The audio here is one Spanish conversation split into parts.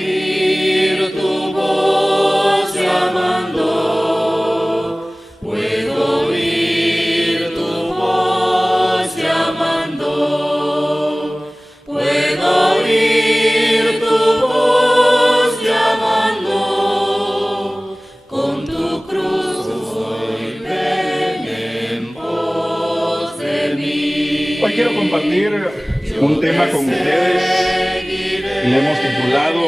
oír tu voz llamando, puedo oír tu voz llamando, puedo oír tu voz llamando, con tu cruz hoy ven en pos de mí. Hoy quiero compartir un tema con ustedes y le hemos titulado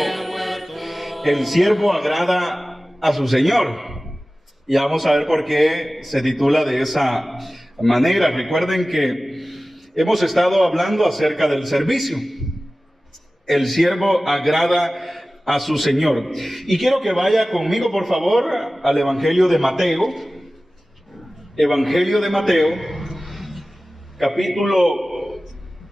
El siervo agrada a su Señor. Y vamos a ver por qué se titula de esa manera. Recuerden que hemos estado hablando acerca del servicio. El siervo agrada a su Señor. Y quiero que vaya conmigo, por favor, al Evangelio de Mateo. Evangelio de Mateo, capítulo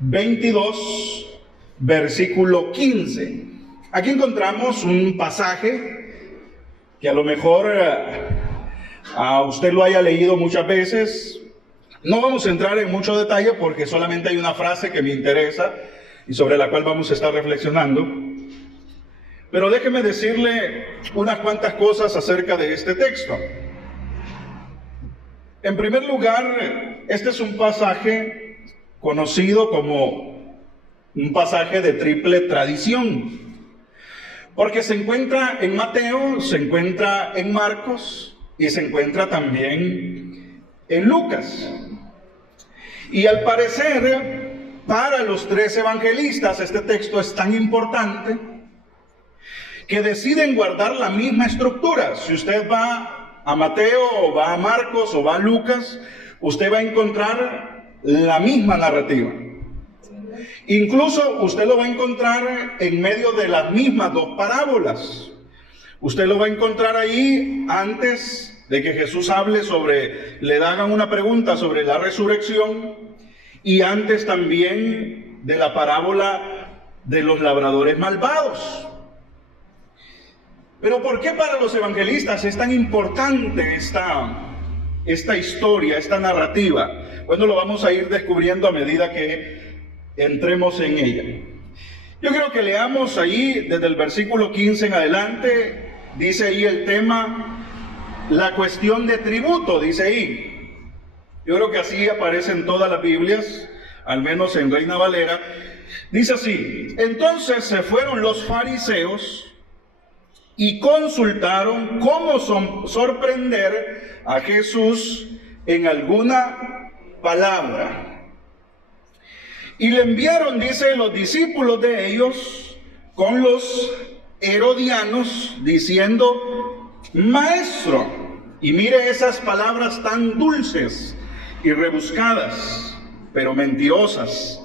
22, versículo 15. Aquí encontramos un pasaje que a lo mejor a usted lo haya leído muchas veces. No vamos a entrar en mucho detalle porque solamente hay una frase que me interesa y sobre la cual vamos a estar reflexionando. Pero déjeme decirle unas cuantas cosas acerca de este texto. En primer lugar, este es un pasaje conocido como un pasaje de triple tradición, porque se encuentra en Mateo, se encuentra en Marcos y se encuentra también en Lucas. Y al parecer, para los tres evangelistas, este texto es tan importante que deciden guardar la misma estructura. Si usted va a Mateo o va a Marcos o va a Lucas, usted va a encontrar la misma narrativa. Incluso usted lo va a encontrar en medio de las mismas dos parábolas. Usted lo va a encontrar ahí antes de que Jesús hable le hagan una pregunta sobre la resurrección, y antes también de la parábola de los labradores malvados. Pero ¿por qué para los evangelistas es tan importante esta historia, esta narrativa? Bueno, lo vamos a ir descubriendo a medida que entremos en ella. Yo creo que leamos ahí desde el versículo 15 en adelante. Dice ahí el tema, la cuestión de tributo, dice ahí. Yo creo que así aparece en todas las Biblias, al menos en Reina Valera. Dice así: entonces se fueron los fariseos y consultaron cómo sorprender a Jesús en alguna palabra. Y le enviaron, dice, los discípulos de ellos con los herodianos, diciendo: Maestro. Y mire esas palabras tan dulces y rebuscadas, pero mentirosas.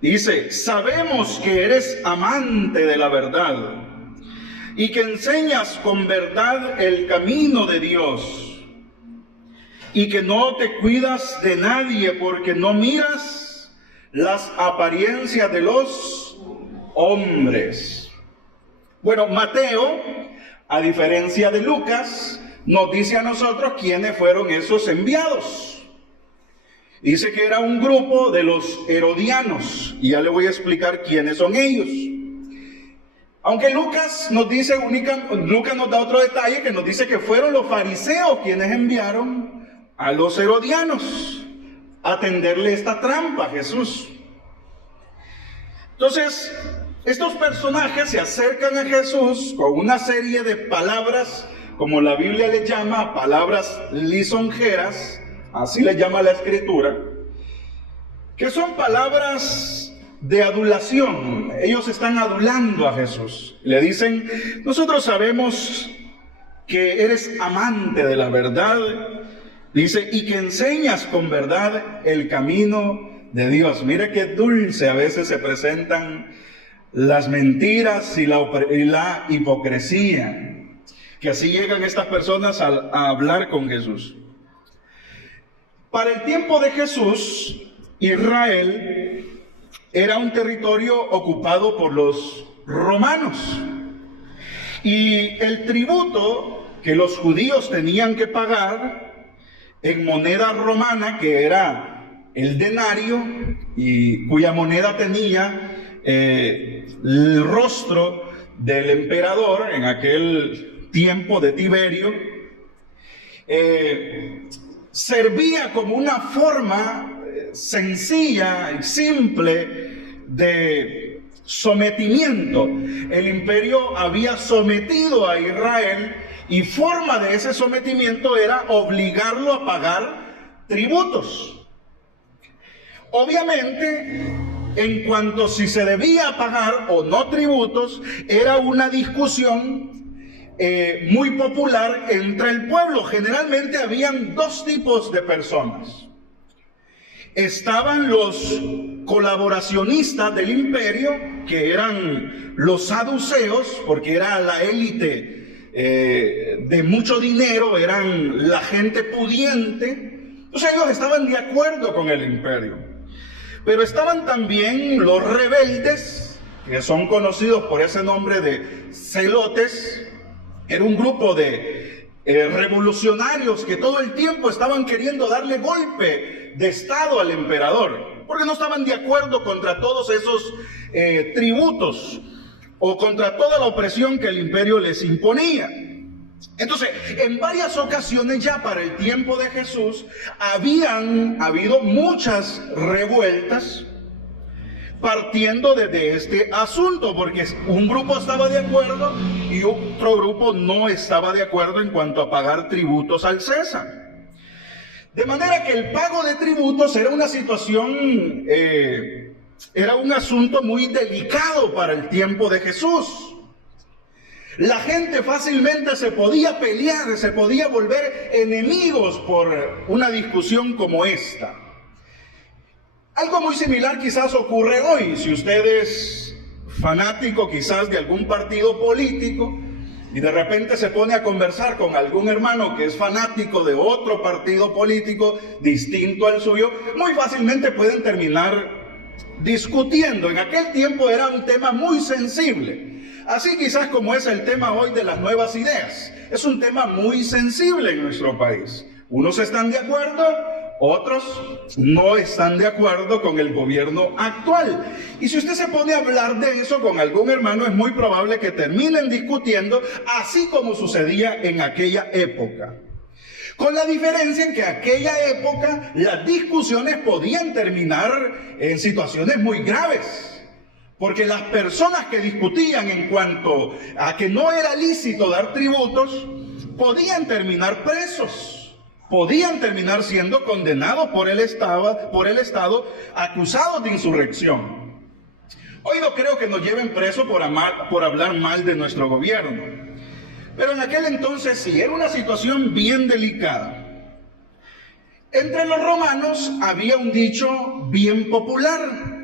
Dice: sabemos que eres amante de la verdad y que enseñas con verdad el camino de Dios, y que no te cuidas de nadie porque no miras las apariencias de los hombres. Bueno, Mateo, a diferencia de Lucas, nos dice a nosotros quiénes fueron esos enviados. Dice que era un grupo de los herodianos, y ya le voy a explicar quiénes son ellos. Aunque Lucas nos da otro detalle que nos dice que fueron los fariseos quienes enviaron a los herodianos a tenderle esta trampa a Jesús. Entonces, estos personajes se acercan a Jesús con una serie de palabras, como la Biblia le llama, palabras lisonjeras, así le llama la Escritura, que son palabras de adulación. Ellos están adulando a Jesús. Le dicen: nosotros sabemos que eres amante de la verdad, dice, y que enseñas con verdad el camino de Dios. Mire qué dulce a veces se presentan las mentiras y la hipocresía, que así llegan estas personas a hablar con Jesús. Para el tiempo de Jesús, Israel era un territorio ocupado por los romanos, y el tributo que los judíos tenían que pagar en moneda romana, que era el denario, y cuya moneda tenía el rostro del emperador en aquel tiempo de Tiberio, servía como una forma sencilla y simple de sometimiento. El imperio había sometido a Israel y forma de ese sometimiento era obligarlo a pagar tributos. Obviamente, en cuanto si se debía pagar o no tributos, era una discusión muy popular entre el pueblo. Generalmente habían dos tipos de personas. Estaban los colaboracionistas del imperio, que eran los saduceos, porque era la élite de mucho dinero, eran la gente pudiente. Entonces ellos estaban de acuerdo con el imperio. Pero estaban también los rebeldes, que son conocidos por ese nombre de celotes. Era un grupo de revolucionarios que todo el tiempo estaban queriendo darle golpe de estado al emperador, porque no estaban de acuerdo contra todos esos tributos o contra toda la opresión que el imperio les imponía. Entonces, en varias ocasiones ya para el tiempo de Jesús, habían habido muchas revueltas partiendo desde este asunto, porque un grupo estaba de acuerdo y otro grupo no estaba de acuerdo en cuanto a pagar tributos al César. De manera que el pago de tributos era una situación, era un asunto muy delicado para el tiempo de Jesús. La gente fácilmente se podía pelear, se podía volver enemigos por una discusión como esta. Algo muy similar quizás ocurre hoy. Si usted es fanático quizás de algún partido político y de repente se pone a conversar con algún hermano que es fanático de otro partido político distinto al suyo, muy fácilmente pueden terminar discutiendo. En aquel tiempo era un tema muy sensible. Así quizás como es el tema hoy de las nuevas ideas. Es un tema muy sensible en nuestro país. Unos están de acuerdo, otros no están de acuerdo con el gobierno actual. Y si usted se pone a hablar de eso con algún hermano, es muy probable que terminen discutiendo, así como sucedía en aquella época. Con la diferencia en que en aquella época las discusiones podían terminar en situaciones muy graves. Porque las personas que discutían en cuanto a que no era lícito dar tributos, podían terminar presos, podían terminar siendo condenados por el Estado, acusados de insurrección. Hoy no creo que nos lleven presos por hablar mal de nuestro gobierno. Pero en aquel entonces sí, era una situación bien delicada. Entre los romanos había un dicho bien popular.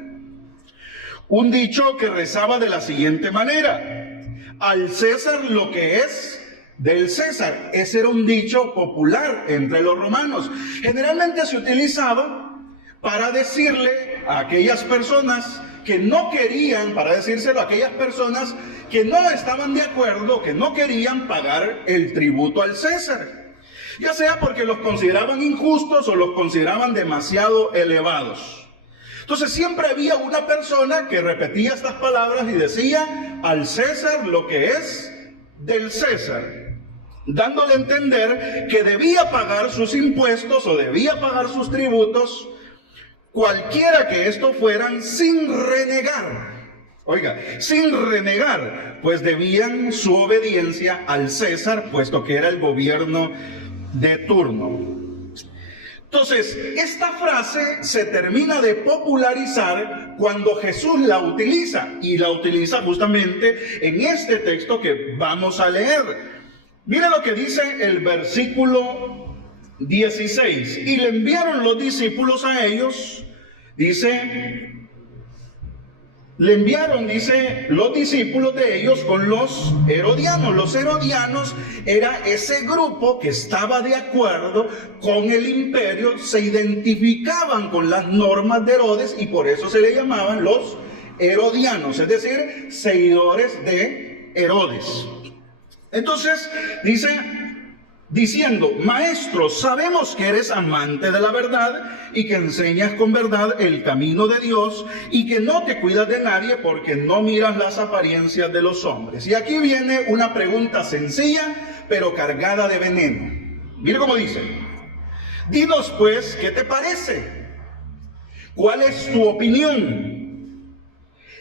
Un dicho que rezaba de la siguiente manera: al César lo que es del César. Ese era un dicho popular entre los romanos. Generalmente se utilizaba para decirle a aquellas personas que no querían, para decírselo a aquellas personas que no estaban de acuerdo, que no querían pagar el tributo al César. Ya sea porque los consideraban injustos o los consideraban demasiado elevados. Entonces siempre había una persona que repetía estas palabras y decía: al César lo que es del César, dándole a entender que debía pagar sus impuestos o debía pagar sus tributos, cualquiera que estos fueran, sin renegar. Oiga, sin renegar, pues debían su obediencia al César, puesto que era el gobierno de turno. Entonces, esta frase se termina de popularizar cuando Jesús la utiliza, y la utiliza justamente en este texto que vamos a leer. Mire lo que dice el versículo 16. Y le enviaron los discípulos a ellos, dice... Le enviaron, dice, los discípulos de ellos con los herodianos. Los herodianos era ese grupo que estaba de acuerdo con el imperio, se identificaban con las normas de Herodes y por eso se le llamaban los herodianos, es decir, seguidores de Herodes. Entonces, dice, diciendo: Maestro, sabemos que eres amante de la verdad y que enseñas con verdad el camino de Dios y que no te cuidas de nadie porque no miras las apariencias de los hombres. Y aquí viene una pregunta sencilla pero cargada de veneno. Mira cómo dice: dinos pues, ¿qué te parece? ¿Cuál es tu opinión?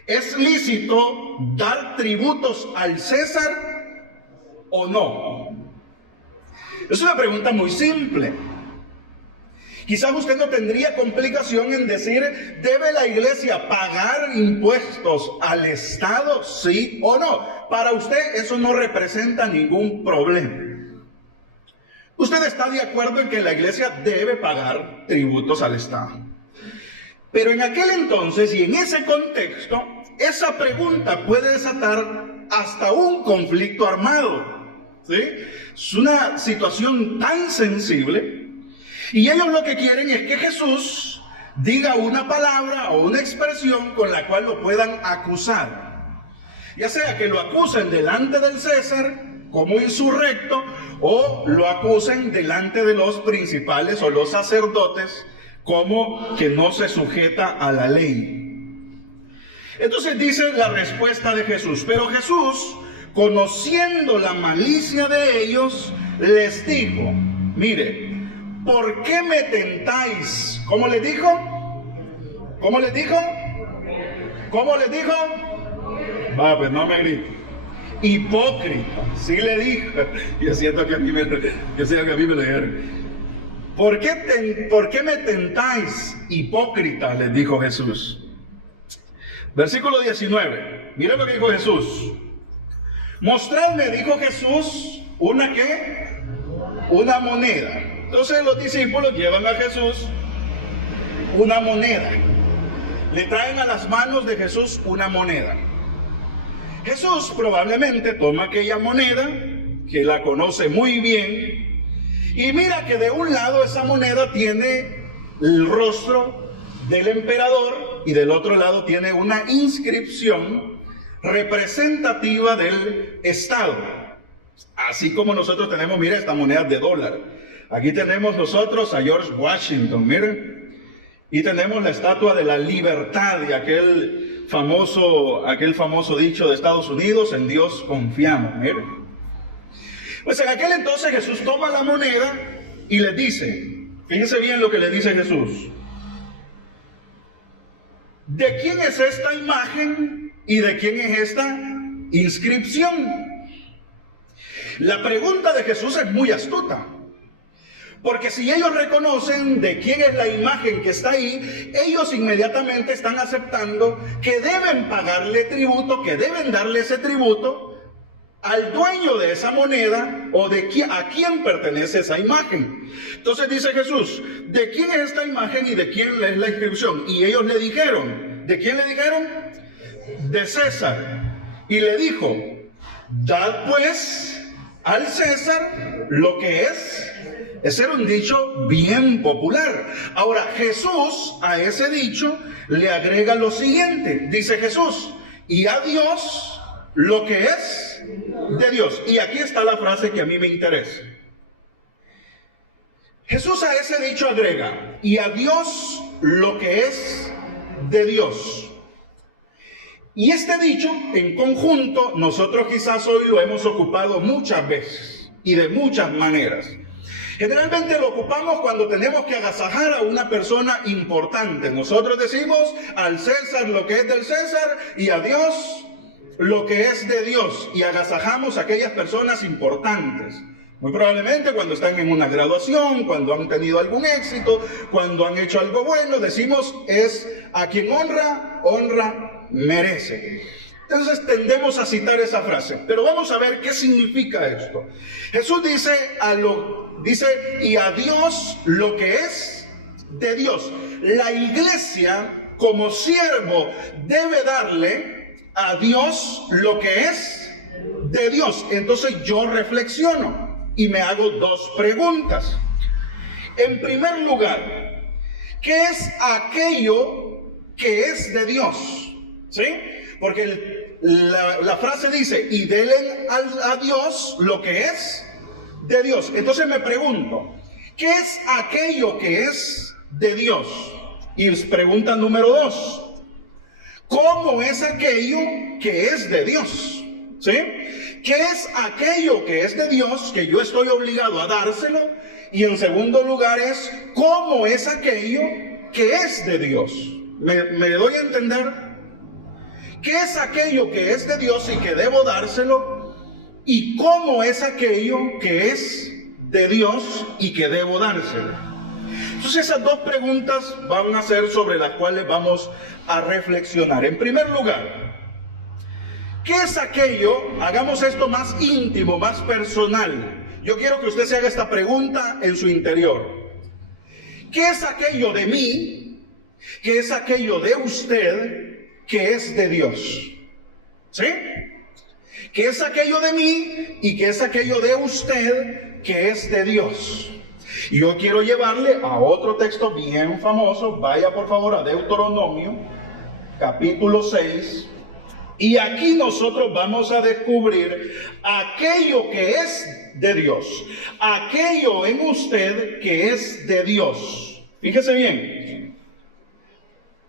¿Es lícito dar tributos al César o no? Es una pregunta muy simple. Quizás usted no tendría complicación en decir: ¿debe la iglesia pagar impuestos al Estado, sí o no? Para usted eso no representa ningún problema. Usted está de acuerdo en que la iglesia debe pagar tributos al Estado. Pero en aquel entonces y en ese contexto, esa pregunta puede desatar hasta un conflicto armado, ¿sí? Es una situación tan sensible, y ellos lo que quieren es que Jesús diga una palabra o una expresión con la cual lo puedan acusar. Ya sea que lo acusen delante del César como insurrecto, o lo acusen delante de los principales o los sacerdotes como que no se sujeta a la ley. Entonces dice la respuesta de Jesús: pero Jesús, conociendo la malicia de ellos, les dijo: mire, ¿por qué me tentáis? ¿Cómo les dijo? ¿Cómo les dijo? ¿Cómo les dijo? Va, pues no me grite. Hipócrita, sí le dijo. Yo siento que a mí me lo dijeron. ¿Por qué me tentáis, hipócrita? Les dijo Jesús. Versículo 19. Miren lo que dijo Jesús. Mostradme, dijo Jesús, ¿una qué? Una moneda. Entonces los discípulos llevan a Jesús una moneda. Le traen a las manos de Jesús una moneda. Jesús probablemente toma aquella moneda, que la conoce muy bien, y mira que de un lado esa moneda tiene el rostro del emperador y del otro lado tiene una inscripción representativa del Estado. Así como nosotros tenemos, mira, esta moneda de dólar. Aquí tenemos nosotros a George Washington, miren. Y tenemos la estatua de la libertad de aquel famoso dicho de Estados Unidos: en Dios confiamos, miren. Pues en aquel entonces Jesús toma la moneda y les dice, fíjense bien lo que le dice Jesús: ¿de quién es esta imagen y de quién es esta inscripción? La pregunta de Jesús es muy astuta, porque si ellos reconocen de quién es la imagen que está ahí, ellos inmediatamente están aceptando que deben pagarle tributo, que deben darle ese tributo al dueño de esa moneda o a quién pertenece esa imagen. Entonces dice Jesús: ¿de quién es esta imagen y de quién es la inscripción? Y ellos le dijeron, ¿de quién le dijeron? De César. Y le dijo: dad pues al César lo que es. Ese era un dicho bien popular. Ahora Jesús a ese dicho le agrega lo siguiente. Dice Jesús: y a Dios lo que es de Dios. Y aquí está la frase que a mí me interesa. Jesús a ese dicho agrega: y a Dios lo que es de Dios. Y este dicho en conjunto nosotros quizás hoy lo hemos ocupado muchas veces y de muchas maneras. Generalmente lo ocupamos cuando tenemos que agasajar a una persona importante. Nosotros decimos: al César lo que es del César y a Dios lo que es de Dios. Y agasajamos a aquellas personas importantes. Muy probablemente cuando están en una graduación, cuando han tenido algún éxito, cuando han hecho algo bueno, decimos: es a quien honra, honra merece. Entonces tendemos a citar esa frase, pero vamos a ver qué significa esto. Jesús dice, y a Dios lo que es de Dios. La iglesia como siervo debe darle a Dios lo que es de Dios. Entonces yo reflexiono y me hago dos preguntas. En primer lugar, ¿qué es aquello que es de Dios? ¿Sí? Porque la frase dice: y denle a Dios lo que es de Dios. Entonces me pregunto, ¿qué es aquello que es de Dios? Y pregunta número 2, ¿cómo es aquello que es de Dios? ¿Sí? ¿Qué es aquello que es de Dios que yo estoy obligado a dárselo? Y en segundo lugar es, ¿cómo es aquello que es de Dios? ¿Me doy a entender? ¿Qué es aquello que es de Dios y que debo dárselo? ¿Y cómo es aquello que es de Dios y que debo dárselo? Entonces esas dos preguntas van a ser sobre las cuales vamos a reflexionar. En primer lugar, ¿qué es aquello? Hagamos esto más íntimo, más personal. Yo quiero que usted se haga esta pregunta en su interior. ¿Qué es aquello de mí? ¿Qué es aquello de usted que es de Dios? ¿Sí? ¿Qué es aquello de mí y qué es aquello de usted que es de Dios? Y yo quiero llevarle a otro texto bien famoso. Vaya por favor a Deuteronomio, capítulo 6. Y aquí nosotros vamos a descubrir aquello que es de Dios, aquello en usted que es de Dios. Fíjese bien,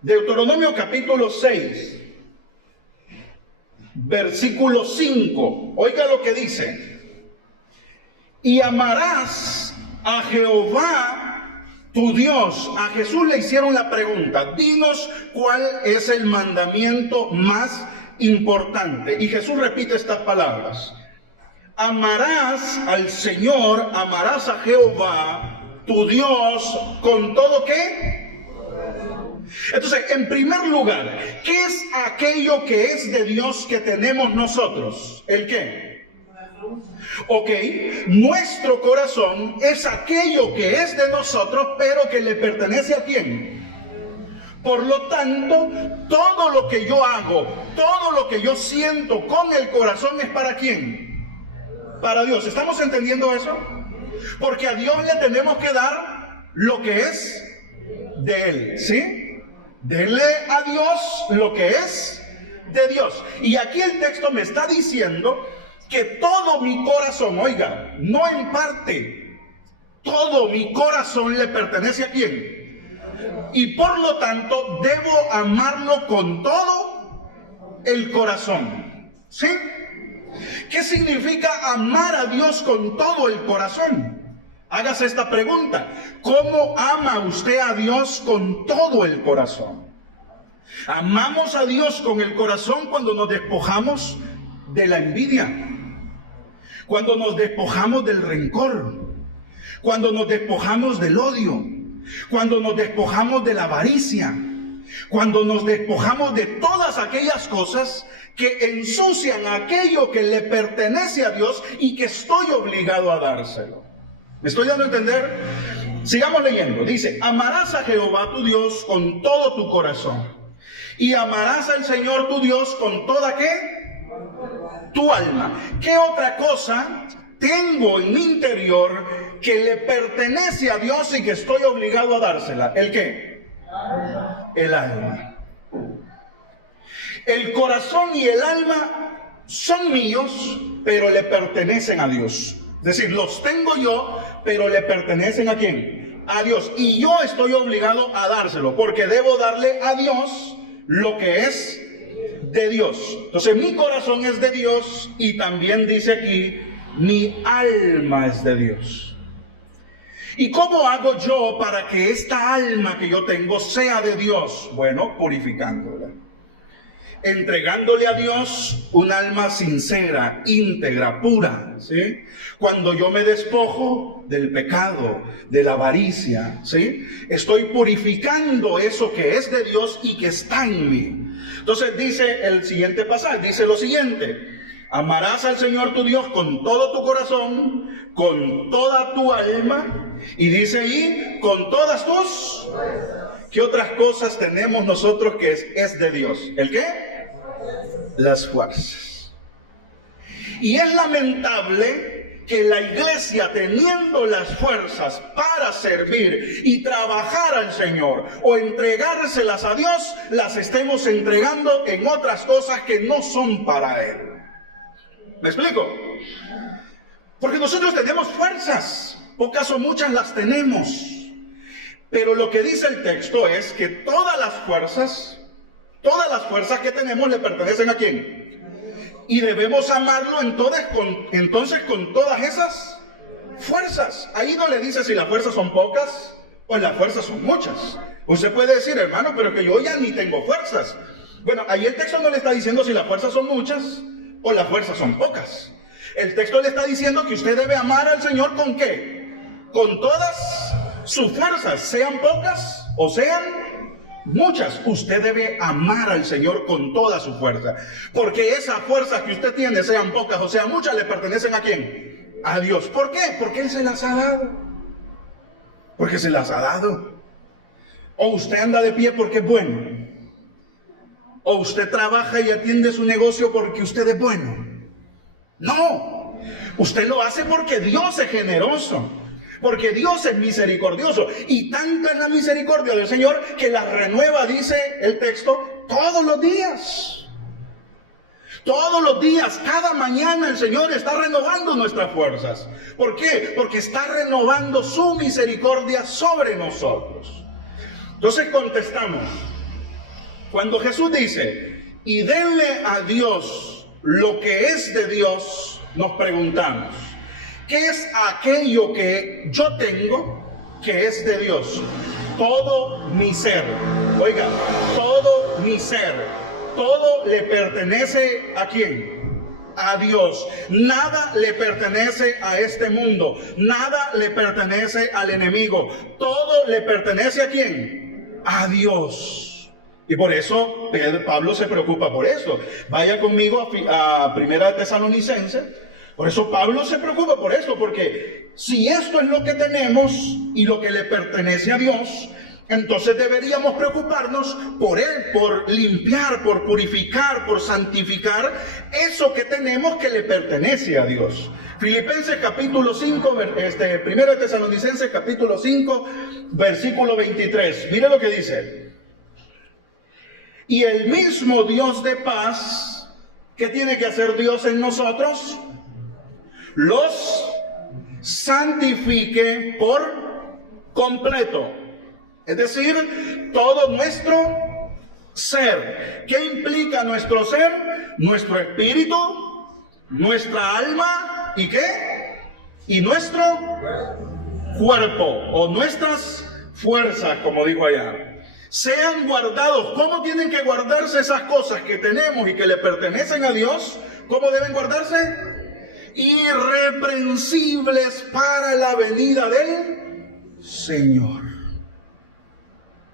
Deuteronomio capítulo 6, versículo 5, oiga lo que dice: y amarás a Jehová tu Dios. A Jesús le hicieron la pregunta, dinos cuál es el mandamiento más importante. Y Jesús repite estas palabras: amarás al Señor, amarás a Jehová tu Dios con todo ¿qué? Entonces, en primer lugar, ¿qué es aquello que es de Dios que tenemos nosotros? ¿El qué? Ok, nuestro corazón es aquello que es de nosotros, pero que le pertenece ¿a quién? Por lo tanto, todo lo que yo hago, todo lo que yo siento con el corazón es ¿para quién? Para Dios. ¿Estamos entendiendo eso? Porque a Dios le tenemos que dar lo que es de Él, ¿sí? Denle a Dios lo que es de Dios. Y aquí el texto me está diciendo que todo mi corazón, oiga, no en parte, todo mi corazón le pertenece ¿a quién? Y por lo tanto debo amarlo con todo el corazón. ¿Sí? ¿Qué significa amar a Dios con todo el corazón? Hágase esta pregunta: ¿cómo ama usted a Dios con todo el corazón? Amamos a Dios con el corazón cuando nos despojamos de la envidia, cuando nos despojamos del rencor, cuando nos despojamos del odio, cuando nos despojamos de la avaricia, cuando nos despojamos de todas aquellas cosas que ensucian aquello que le pertenece a Dios y que estoy obligado a dárselo. ¿Me estoy dando a entender? Sigamos leyendo. Dice: amarás a Jehová tu Dios con todo tu corazón, y amarás al Señor tu Dios con toda ¿qué? Tu alma. ¿Qué otra cosa tengo en mi interior que le pertenece a Dios y que estoy obligado a dársela? ¿El qué? El alma. El corazón y el alma son míos, pero le pertenecen a Dios. Es decir, los tengo yo, pero le pertenecen ¿a quién? A Dios. Y yo estoy obligado a dárselo, porque debo darle a Dios lo que es de Dios. Entonces mi corazón es de Dios, y también dice aquí, mi alma es de Dios. ¿Y cómo hago yo para que esta alma que yo tengo sea de Dios? Bueno, purificándola, entregándole a Dios un alma sincera, íntegra, pura, ¿sí? Cuando yo me despojo del pecado, de la avaricia, ¿sí? Estoy purificando eso que es de Dios y que está en mí. Entonces dice el siguiente pasaje, dice lo siguiente: amarás al Señor tu Dios con todo tu corazón, con toda tu alma, y dice ahí, con todas tus... ¿Qué otras cosas tenemos nosotros que es de Dios? ¿El qué? Las fuerzas. Y es lamentable que la iglesia, teniendo las fuerzas para servir y trabajar al Señor o entregárselas a Dios, las estemos entregando en otras cosas que no son para Él. ¿Me explico? Porque nosotros tenemos fuerzas, pocas o muchas las tenemos. Pero lo que dice el texto es que todas las fuerzas que tenemos le pertenecen ¿a quién? Y debemos amarlo entonces con todas esas fuerzas. Ahí no le dice si las fuerzas son pocas o las fuerzas son muchas. Usted puede decir, hermano, pero que yo ya ni tengo fuerzas. Bueno, ahí el texto no le está diciendo si las fuerzas son muchas o las fuerzas son pocas. El texto le está diciendo que usted debe amar al Señor ¿con qué? Con todas sus fuerzas, sean pocas o sean muchas. Usted debe amar al Señor con toda su fuerza. Porque esas fuerzas que usted tiene, sean pocas o sean muchas, le pertenecen ¿a quién? A Dios. ¿Por qué? Porque Él se las ha dado. Porque se las ha dado. O usted anda de pie porque es bueno. O usted trabaja y atiende su negocio porque usted es bueno. No, usted lo hace porque Dios es generoso, porque Dios es misericordioso, y tanta es la misericordia del Señor que la renueva, dice el texto, todos los días. Todos los días, cada mañana el Señor está renovando nuestras fuerzas. ¿Por qué? Porque está renovando su misericordia sobre nosotros. Entonces contestamos, cuando Jesús dice, y denle a Dios lo que es de Dios, nos preguntamos, ¿qué es aquello que yo tengo que es de Dios? Todo mi ser, oiga, todo mi ser, todo le pertenece ¿a quién? A Dios. Nada le pertenece a este mundo, nada le pertenece al enemigo, todo le pertenece ¿a quién? A Dios. Y por eso Pablo se preocupa por eso. Vaya conmigo a Primera de Tesalonicenses. Por eso Pablo se preocupa por esto, porque si esto es lo que tenemos y lo que le pertenece a Dios, entonces deberíamos preocuparnos por Él, por limpiar, por purificar, por santificar eso que tenemos que le pertenece a Dios. Filipenses capítulo 5, Primera de Tesalonicenses capítulo 5, versículo 23. Mire lo que dice. Y el mismo Dios de paz, ¿qué tiene que hacer Dios en nosotros? Los santifique por completo. Es decir, todo nuestro ser. ¿Qué implica nuestro ser? Nuestro espíritu, nuestra alma, ¿y qué? Y nuestro cuerpo, o nuestras fuerzas, como dijo allá. Sean guardados. ¿Cómo tienen que guardarse esas cosas que tenemos y que le pertenecen a Dios? ¿Cómo deben guardarse? Irreprensibles para la venida del Señor.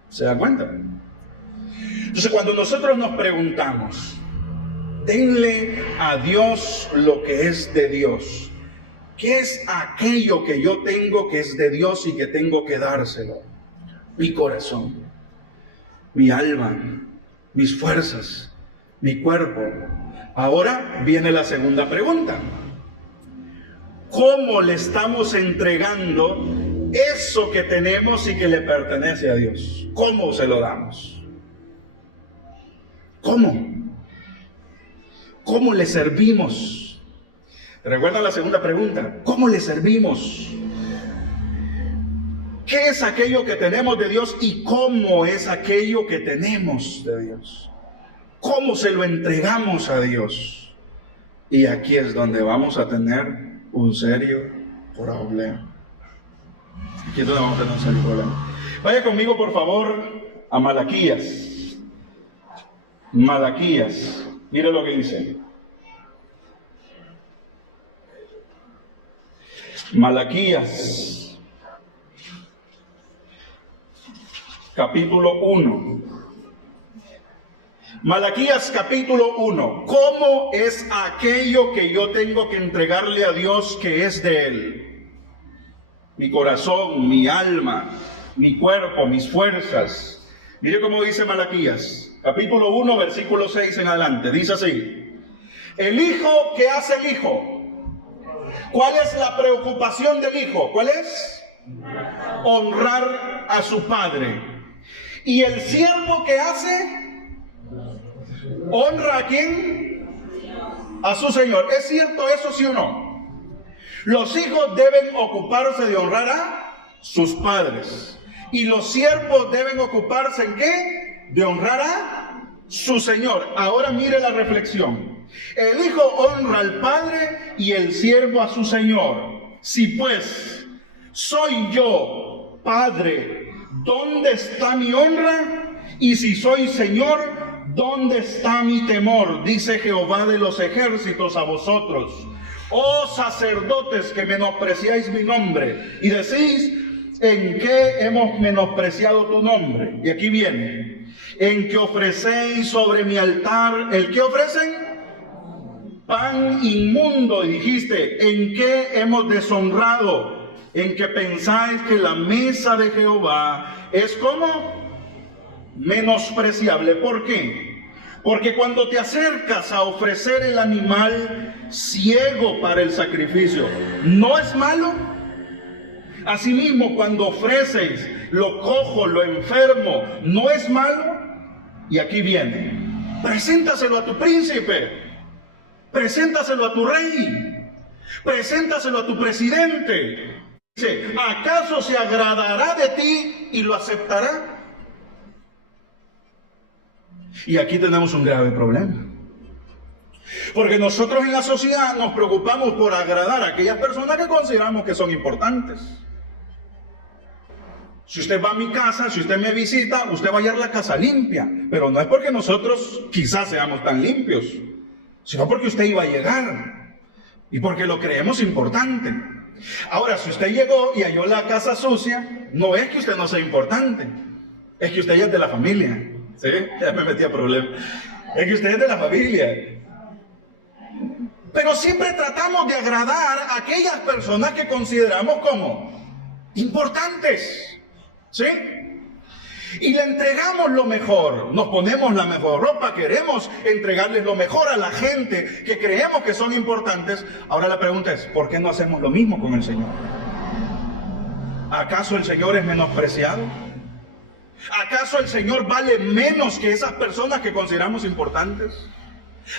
¿Se dan cuenta? Entonces, cuando nosotros nos preguntamos, denle a Dios lo que es de Dios. ¿Qué es aquello que yo tengo que es de Dios y que tengo que dárselo? Mi corazón, mi alma, mis fuerzas, mi cuerpo. Ahora viene la segunda pregunta. ¿Cómo le estamos entregando eso que tenemos y que le pertenece a Dios? ¿Cómo se lo damos? ¿Cómo? ¿Cómo le servimos? ¿Recuerdan la segunda pregunta? ¿Cómo le servimos? ¿Qué es aquello que tenemos de Dios y cómo es aquello que tenemos de Dios? ¿Cómo se lo entregamos a Dios? Y aquí es donde vamos a tener un serio problema. Aquí es donde vamos a tener un serio problema. Vaya conmigo, por favor, a Malaquías. Malaquías. Mire lo que dice. Malaquías. Capítulo 1. Malaquías capítulo 1. ¿Cómo es aquello que yo tengo que entregarle a Dios que es de Él? Mi corazón, mi alma, mi cuerpo, mis fuerzas. Mire cómo dice Malaquías, capítulo 1, versículo 6 en adelante. Dice así. El hijo, ¿qué hace el hijo? ¿Cuál es la preocupación del hijo? ¿Cuál es? Honrar a su padre. ¿Y el siervo qué hace? ¿Honra a quién? A su señor. ¿Es cierto eso, sí o no? Los hijos deben ocuparse de honrar a sus padres. Y los siervos deben ocuparse ¿en qué? De honrar a su Señor. Ahora mire la reflexión. El hijo honra al padre y el siervo a su Señor. Si pues soy yo padre, ¿dónde está mi honra? Y si soy Señor, ¿dónde está mi temor? Dice Jehová de los ejércitos a vosotros. Oh sacerdotes que menospreciáis mi nombre y decís, ¿en qué hemos menospreciado tu nombre? Y aquí viene, en que ofrecéis sobre mi altar, ¿el qué ofrecen? Pan inmundo. Y dijiste, ¿en qué hemos deshonrado? En que pensáis que la mesa de Jehová es como menospreciable. ¿Por qué? Porque cuando te acercas a ofrecer el animal ciego para el sacrificio, ¿no es malo? Asimismo, cuando ofreces lo cojo, lo enfermo, ¿no es malo? Y aquí viene, preséntaselo a tu príncipe, preséntaselo a tu rey, preséntaselo a tu presidente. Dice, ¿acaso se agradará de ti y lo aceptará? Y aquí tenemos un grave problema. Porque nosotros en la sociedad nos preocupamos por agradar a aquellas personas que consideramos que son importantes. Si usted va a mi casa, si usted me visita, usted va a hallar la casa limpia. Pero no es porque nosotros quizás seamos tan limpios, sino porque usted iba a llegar. Y porque lo creemos importante. Ahora, si usted llegó y halló la casa sucia, no es que usted no sea importante. Es que usted ya es de la familia. ¿Sí? Ya me metí a problemas. Es que usted es de la familia. Pero siempre tratamos de agradar a aquellas personas que consideramos como importantes. ¿Sí? Y le entregamos lo mejor. Nos ponemos la mejor ropa. Queremos entregarles lo mejor a la gente que creemos que son importantes. Ahora la pregunta es, ¿por qué no hacemos lo mismo con el Señor? ¿Acaso el Señor es menospreciado? ¿Acaso el Señor vale menos que esas personas que consideramos importantes?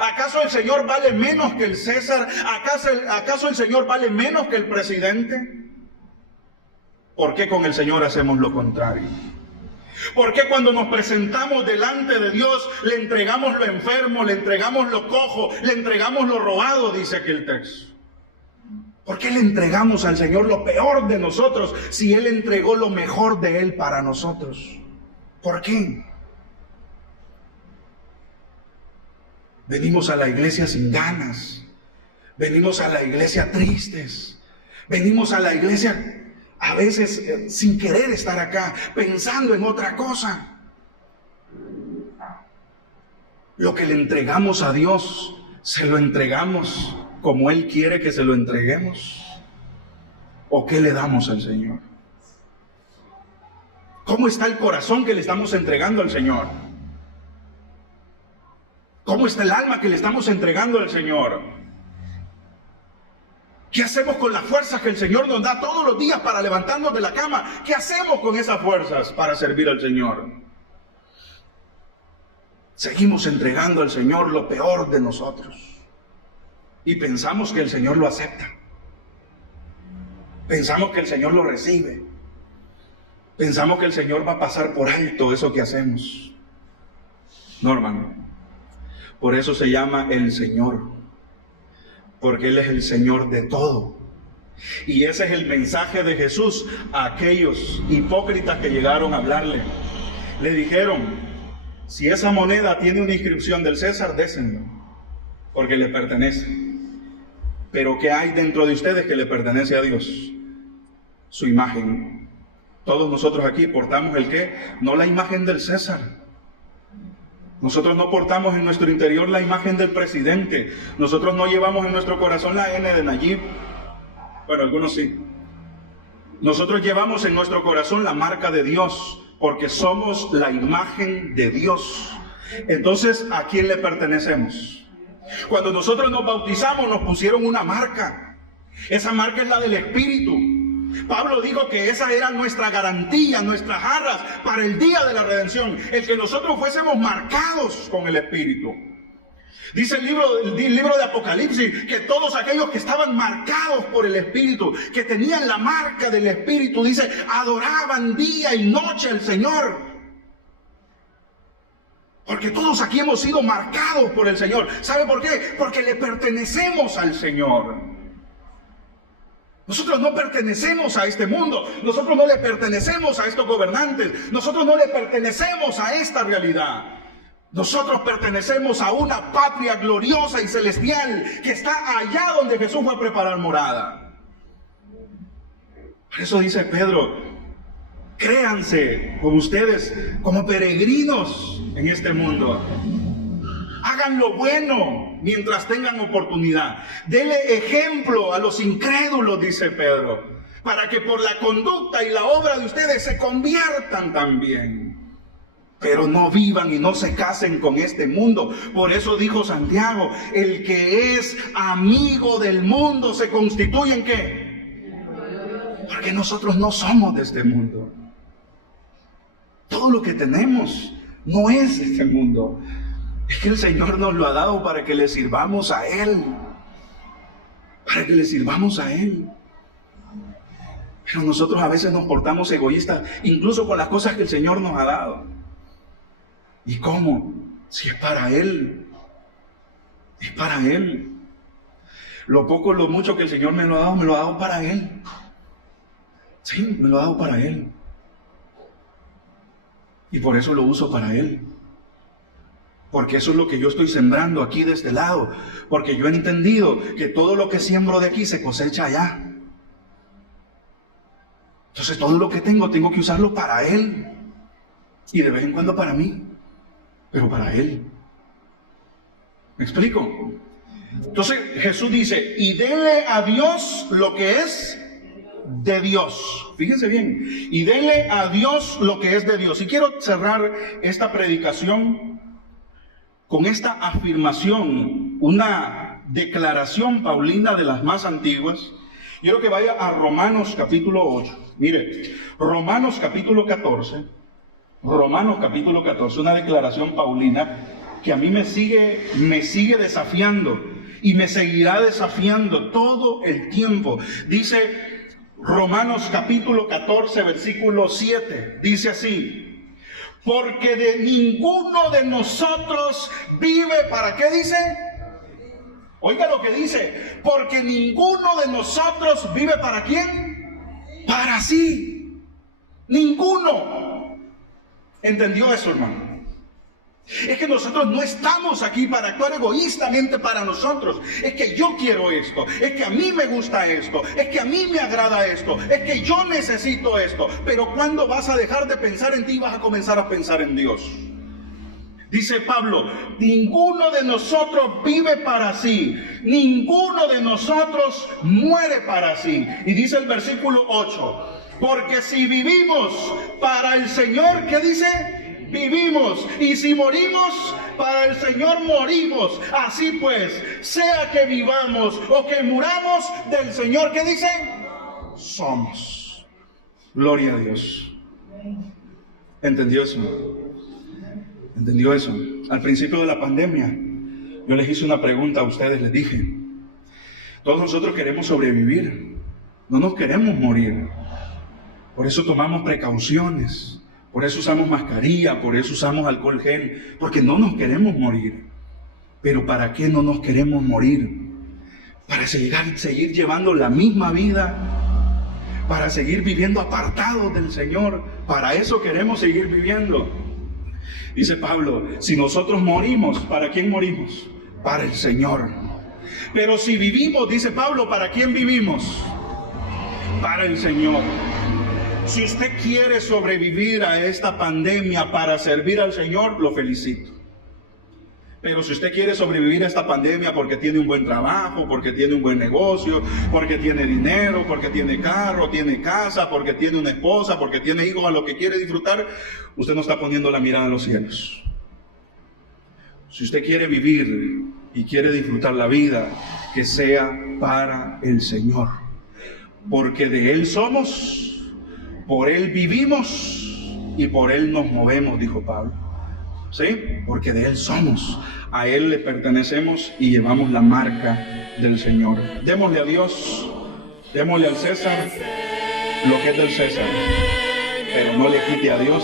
¿Acaso el Señor vale menos que el César? ¿Acaso el Señor vale menos que el presidente? ¿Por qué con el Señor hacemos lo contrario? ¿Por qué cuando nos presentamos delante de Dios le entregamos lo enfermo, le entregamos lo cojo, le entregamos lo robado, dice aquí el texto? ¿Por qué le entregamos al Señor lo peor de nosotros si Él entregó lo mejor de Él para nosotros? ¿Por qué? Venimos a la iglesia sin ganas. Venimos a la iglesia tristes. Venimos a la iglesia a veces sin querer estar acá, pensando en otra cosa. Lo que le entregamos a Dios, ¿se lo entregamos como Él quiere que se lo entreguemos? ¿O qué le damos al Señor? ¿Cómo está el corazón que le estamos entregando al Señor? ¿Cómo está el alma que le estamos entregando al Señor? ¿Qué hacemos con las fuerzas que el Señor nos da todos los días para levantarnos de la cama? ¿Qué hacemos con esas fuerzas para servir al Señor? Seguimos entregando al Señor lo peor de nosotros. Y pensamos que el Señor lo acepta. Pensamos que el Señor lo recibe. Pensamos que el Señor va a pasar por alto eso que hacemos. No, hermano. Por eso se llama el Señor. Porque Él es el Señor de todo. Y ese es el mensaje de Jesús a aquellos hipócritas que llegaron a hablarle. Le dijeron, si esa moneda tiene una inscripción del César, désenlo, porque le pertenece. Pero ¿qué hay dentro de ustedes que le pertenece a Dios? Su imagen. Todos nosotros aquí portamos el qué, no la imagen del César. Nosotros no portamos en nuestro interior la imagen del presidente. Nosotros no llevamos en nuestro corazón la N de Nayib. Bueno, algunos sí. Nosotros llevamos en nuestro corazón la marca de Dios, porque somos la imagen de Dios. Entonces, ¿a quién le pertenecemos? Cuando nosotros nos bautizamos, nos pusieron una marca. Esa marca es la del Espíritu. Pablo dijo que esa era nuestra garantía, nuestras arras para el día de la redención, el que nosotros fuésemos marcados con el Espíritu. Dice el libro de Apocalipsis que todos aquellos que estaban marcados por el Espíritu, que tenían la marca del Espíritu, dice, adoraban día y noche al Señor. Porque todos aquí hemos sido marcados por el Señor. ¿Sabe por qué? Porque le pertenecemos al Señor. Nosotros no pertenecemos a este mundo. Nosotros no le pertenecemos a estos gobernantes. Nosotros no le pertenecemos a esta realidad. Nosotros pertenecemos a una patria gloriosa y celestial que está allá donde Jesús fue a preparar morada. Por eso dice Pedro, créanse con ustedes como peregrinos en este mundo. Hagan lo bueno mientras tengan oportunidad. Denle ejemplo a los incrédulos, dice Pedro, para que por la conducta y la obra de ustedes se conviertan también. Pero no vivan y no se casen con este mundo. Por eso dijo Santiago, el que es amigo del mundo se constituye ¿en qué? Porque nosotros no somos de este mundo. Todo lo que tenemos no es de este mundo. Es que el Señor nos lo ha dado para que le sirvamos a Él. Para que le sirvamos a Él. Pero nosotros a veces nos portamos egoístas, incluso con las cosas que el Señor nos ha dado. ¿Y cómo? Si es para Él. Es para Él. Lo poco, lo mucho que el Señor me lo ha dado para Él. Sí, me lo ha dado para Él. Y por eso lo uso para Él. Porque eso es lo que yo estoy sembrando aquí de este lado. Porque yo he entendido que todo lo que siembro de aquí se cosecha allá. Entonces todo lo que tengo que usarlo para Él. Y de vez en cuando para mí. Pero para Él. ¿Me explico? Entonces Jesús dice, y denle a Dios lo que es de Dios. Fíjense bien. Y denle a Dios lo que es de Dios. Y quiero cerrar esta predicación con esta afirmación, una declaración paulina de las más antiguas. Quiero que vaya a Romanos capítulo 8. Mire, Romanos capítulo 14. Romanos capítulo 14, una declaración paulina que a mí me sigue desafiando y me seguirá desafiando todo el tiempo. Dice Romanos capítulo 14, versículo 7, dice así, porque de ninguno de nosotros vive, ¿para qué dice? Oiga lo que dice, porque ninguno de nosotros vive ¿para quién? Para sí, ninguno. ¿Entendió eso, hermano? Es que nosotros no estamos aquí para actuar egoístamente para nosotros. Es que yo quiero esto, es que a mí me gusta esto, es que a mí me agrada esto, es que yo necesito esto. Pero ¿cuándo vas a dejar de pensar en ti y vas a comenzar a pensar en Dios? Dice Pablo, ninguno de nosotros vive para sí, ninguno de nosotros muere para sí. Y dice el versículo 8, porque si vivimos para el Señor, ¿qué dice? Vivimos. Y si morimos, para el Señor morimos. Así pues, sea que vivamos o que muramos, del Señor, ¿qué dice? Somos. Gloria a Dios. ¿Entendió eso? ¿Entendió eso? Al principio de la pandemia, yo les hice una pregunta a ustedes, les dije, todos nosotros queremos sobrevivir, no nos queremos morir. Por eso tomamos precauciones, por eso usamos mascarilla, por eso usamos alcohol gel, porque no nos queremos morir. Pero ¿para qué no nos queremos morir? Para seguir llevando la misma vida, para seguir viviendo apartados del Señor. Para eso queremos seguir viviendo. Dice Pablo, si nosotros morimos, ¿para quién morimos? Para el Señor. Pero si vivimos, dice Pablo, ¿para quién vivimos? Para el Señor. Si usted quiere sobrevivir a esta pandemia para servir al Señor, lo felicito. Pero si usted quiere sobrevivir a esta pandemia porque tiene un buen trabajo, porque tiene un buen negocio, porque tiene dinero, porque tiene carro, tiene casa, porque tiene una esposa, porque tiene hijos a lo que quiere disfrutar, usted no está poniendo la mirada en los cielos. Si usted quiere vivir y quiere disfrutar la vida, que sea para el Señor. Porque de Él somos, por Él vivimos y por Él nos movemos, dijo Pablo. ¿Sí? Porque de Él somos, a Él le pertenecemos y llevamos la marca del Señor. Démosle a Dios, démosle al César lo que es del César, pero no le quite a Dios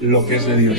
lo que es de Dios.